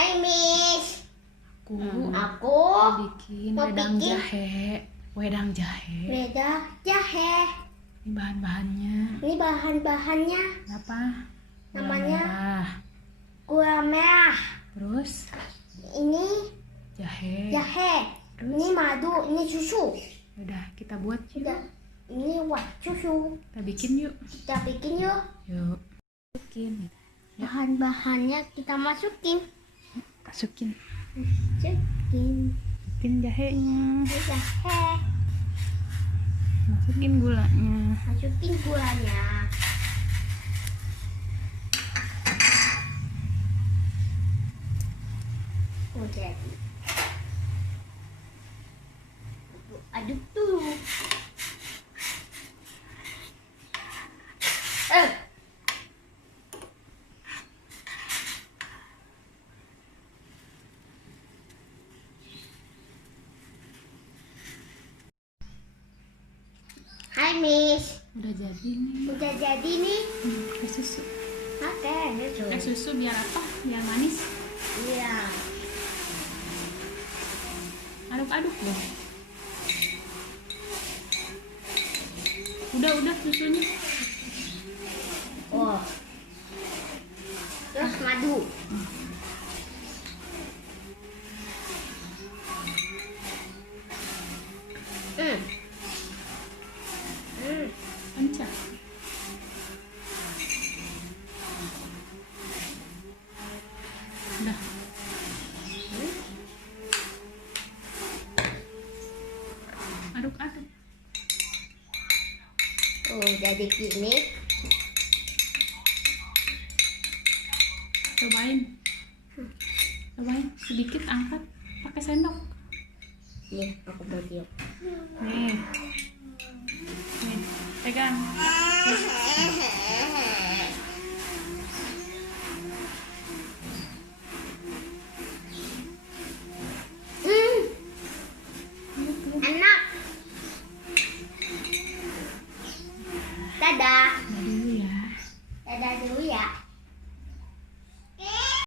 Hai Miss. Aku bikin mau wedang bikin jahe. wedang jahe. Ini bahan-bahannya. Ini bahan-bahannya Apa? namanya Merah. gula merah. Terus Ini jahe. Ini madu. Ini susu. Udah, kita buat yuk. Udah. Ini susu. Kita bikin yuk. Kita bikin yuk. Yuk. Masukin. Bahan-bahannya kita masukin. Masukin. Masukin Jahenya. jahe. Masukin gulanya. Masukin gulanya. Oh, jadi aduk dulu. Hai Miss. Udah jadi nih. Udah jadi nih. Pakai susu. Oke, itu. Pakai susu biar apa? Biar manis. Iya. Aduk-aduk dong. Udah susunya. Oh. Terus madu. Pencet. Udah. Aduk-aduk. Oh, jadi gini. Cobain sedikit, angkat pakai sendok. Nih, aku mau tiup. Nih, pegang. Enak. Dadah.